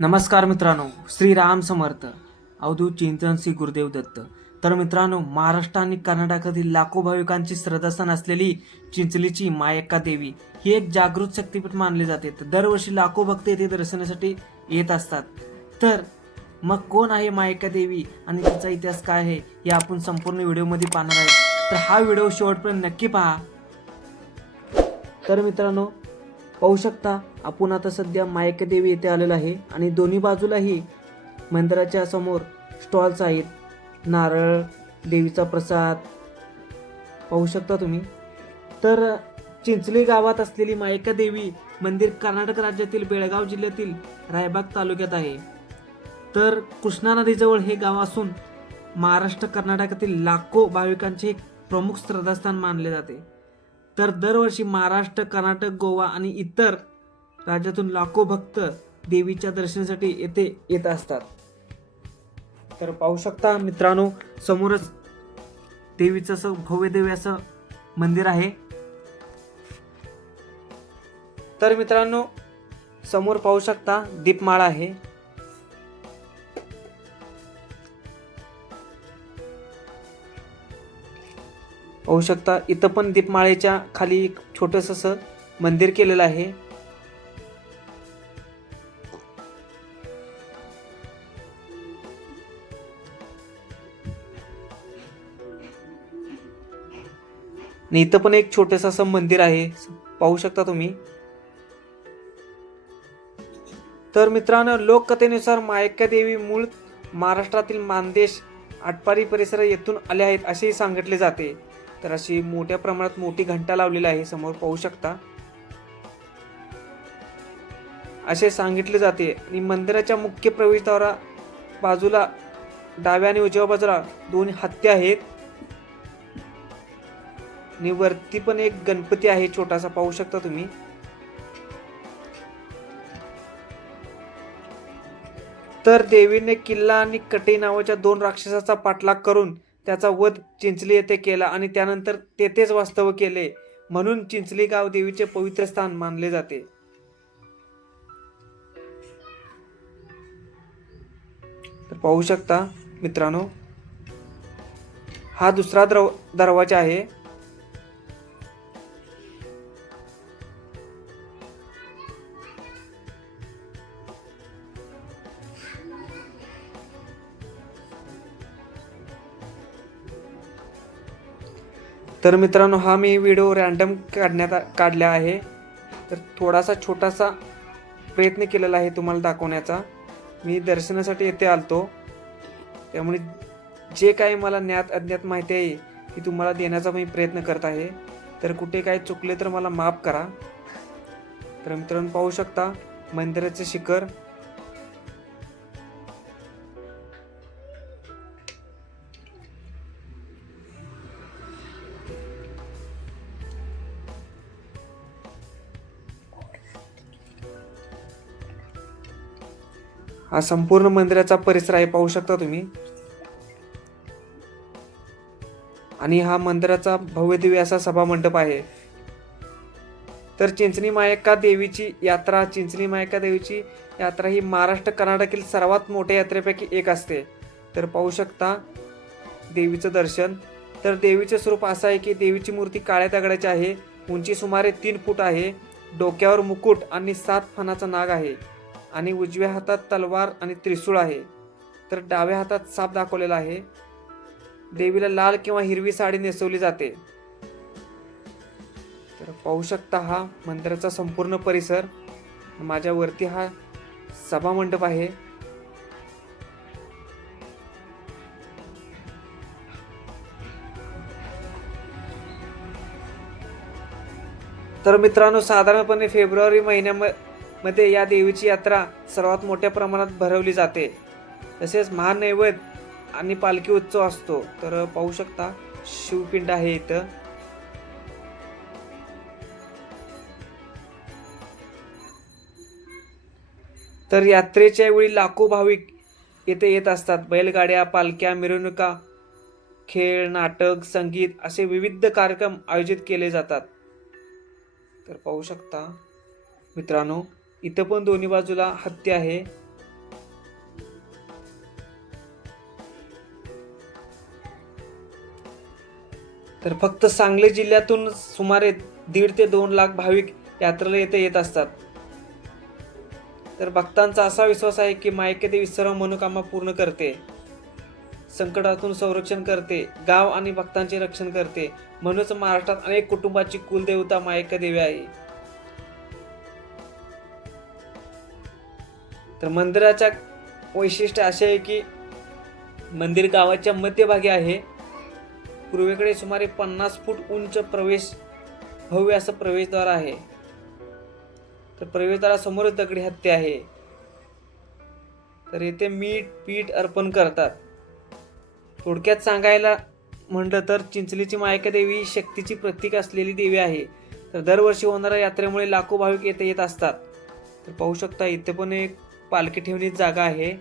नमस्कार मित्रांनो, श्रीराम समर्थ. अवधूत चिंतन श्री गुरुदेव दत्त. तर मित्रांनो, महाराष्ट्र आणि कर्नाटकातील लाखो भाविकांची श्रद्धास्थान असलेली चिंचलीची मायक्का देवी ही एक जागृत शक्तीपीठ मानली जाते. तर दरवर्षी लाखो भक्त येथे दर्शनासाठी येत असतात. तर मग कोण आहे मायक्का देवी आणि तिचा इतिहास काय आहे हे आपण संपूर्ण व्हिडिओमध्ये पाहणार आहे. तर हा व्हिडिओ शेवटपर्यंत नक्की पहा. तर मित्रांनो, पाहू शकता आपण आता सध्या मायक्का देवी येथे आलेलो आहे आणि दोन्ही बाजूलाही मंदिराच्या समोर स्टॉल्स आहेत. नारळ, देवीचा प्रसाद पाहू शकता तुम्ही. तर चिंचली गावात असलेली मायक्का देवी मंदिर कर्नाटक राज्यातील बेळगाव जिल्ह्यातील रायबाग तालुक्यात आहे. तर कृष्णा नदीजवळ हे गाव असून महाराष्ट्र कर्नाटकातील लाखो भाविकांचे एक प्रमुख श्रद्धास्थान मानले जाते. तर दरवर्षी महाराष्ट्र, कर्नाटक, गोवा आणि इतर राज्यातून लाखो भक्त देवीच्या दर्शनासाठी येथे येत असतात. तर पाहू शकता मित्रांनो, समोरच देवीचं असं भव्य दिव्य असं मंदिर आहे. तर मित्रांनो, समोर पाहू शकता दीपमाळा आहे. पाहू शकता इथं पण दीपमाळेच्या खाली एक छोटंसं असं मंदिर केलेलं आहे. आणि इथं पण एक छोटंसं असं मंदिर आहे, पाहू शकता तुम्ही. तर मित्रांनो, लोककथेनुसार मायक्का देवी मूळ महाराष्ट्रातील मानदेश, आटपाडी परिसर येथून आले आहेत असेही सांगितले जाते. तर अशी मोठ्या प्रमाणात मोठी घंटा लावलेली आहे, समोर पाहू शकता. असे सांगितले जाते. आणि मंदिराच्या मुख्य प्रवेशद्वारा बाजूला डाव्या आणि उजव्या बाजूला दोन हत्ती आहेत आणि वरती पण एक गणपती आहे छोटासा, पाहू शकता तुम्ही. तर देवीने किल्ला आणि कटे नावाच्या दोन राक्षसाचा पाठलाग करून त्याचा वध चिंचली येथे केला आणि त्यानंतर तेथेच वास्तव्य केले, म्हणून चिंचली गाव देवीचे पवित्र स्थान मानले जाते. तर पाहू शकता मित्रांनो, हा दुसरा दरवाजा आहे. तर मित्रांनो, हा मी व्हिडिओ रॅन्डम काढला आहे. तर थोडासा छोटासा प्रयत्न केलेला आहे तुम्हाला दाखवण्याचा. मी दर्शनासाठी येथे आलतो, त्यामुळे जे काही मला ज्ञात अज्ञात माहिती आहे ती तुम्हाला देण्याचा मी प्रयत्न करत आहे. तर कुठे काय चुकले तर मला माफ करा. तर मित्रांनो, पाहू शकता मंदिराचे शिखर. हा संपूर्ण मंदिराचा परिसर आहे, पाहू शकता तुम्ही. आणि हा मंदिराचा भव्य दिव्य असा सभा मंडप आहे. तर चिंचणी मायक्का देवीची यात्रा ही महाराष्ट्र कर्नाटकातील सर्वात मोठ्या यात्रेपैकी एक असते. तर पाहू शकता देवीचं दर्शन. तर देवीचे स्वरूप असं आहे की देवीची मूर्ती काळ्या दगडाची आहे, उंची सुमारे 3 फूट आहे, डोक्यावर मुकुट आणि 7 फणाचा नाग आहे आणि उजव्या हातात तलवार आणि त्रिशूळ आहे. तर डाव्या हातात साप दाखवलेला आहे. देवीला लाल किंवा हिरवी साडी नेसवली जाते. तर पाहू शकता हा मंदिराचा संपूर्ण परिसर. माझ्या वरती हा सभा मंडप आहे. तर मित्रांनो, साधारणपणे फेब्रुवारी महिन्यामध्ये या देवीची यात्रा सर्वात मोठ्या प्रमाणात भरवली जाते. तसेच महानैवेद्य आणि पालखी उत्सव असतो. तर पाहू शकता शिवपिंड आहे इथं. तर यात्रेच्या वेळी लाखो भाविक येथे येत असतात. बैलगाड्या, पालख्या, मिरवणुका, खेळ, नाटक, संगीत असे विविध कार्यक्रम आयोजित केले जातात. तर पाहू शकता मित्रांनो, इथं पण दोन्ही बाजूला हत्ती आहे. तर फक्त सांगली जिल्ह्यातून सुमारे 1.5 ते 2 लाख भाविक यात्रेला येथे येत असतात. तर भक्तांचा असा विश्वास आहे की मायक्का देवी सर्व मनोकामना पूर्ण करते, संकटातून संरक्षण करते, गाव आणि भक्तांचे रक्षण करते. म्हणूनच महाराष्ट्रात अनेक कुटुंबाची कुलदेवता मायक्का देवी आहे. तर मंदिराच्या वैशिष्ट्य असे आहे की मंदिर गावाच्या मध्यभागी आहे. पूर्वेकडे सुमारे 50 फूट उंच भव्य असं प्रवेशद्वार आहे. तर प्रवेशद्वारासमोरच दगडी हत्ती आहे. तर येथे मीठ पीठ अर्पण करतात. थोडक्यात सांगायला म्हटलं तर चिंचलीची मायक्का देवी शक्तीची प्रतीक असलेली देवी आहे. तर दरवर्षी होणाऱ्या यात्रेमुळे लाखो भाविक येथे येत असतात. तर पाहू शकता इथे पण एक पालखी ठेवण्याची जागा आहे.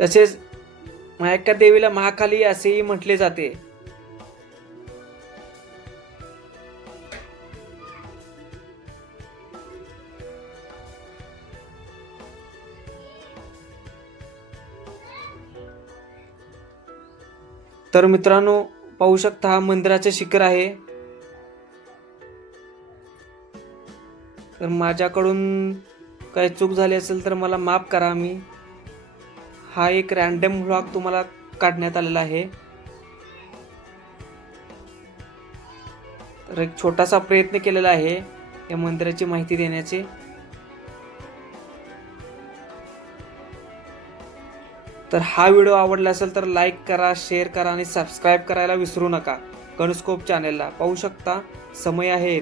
तसेच मायक्का देवीला महाकाली असेही म्हटले जाते. तर मित्रांनो पाहू शकता हा मंदिराचे शिखर आहे. तर माझ्याकडून काही चूक झाली असेल तर मला माफ करा. हा एक रॅन्डम व्लॉग तुम्हाला काढण्यात आलेला आहे. तर एक छोटासा प्रयत्न केलेला आहे या मंदिराची माहिती देण्याची. तर हा व्हिडिओ आवडला असेल तर लाईक करा, शेअर करा आणि सबस्क्राईब करायला विसरू नका. गणस्कोप चॅनेलला पाहू शकता समय आहे.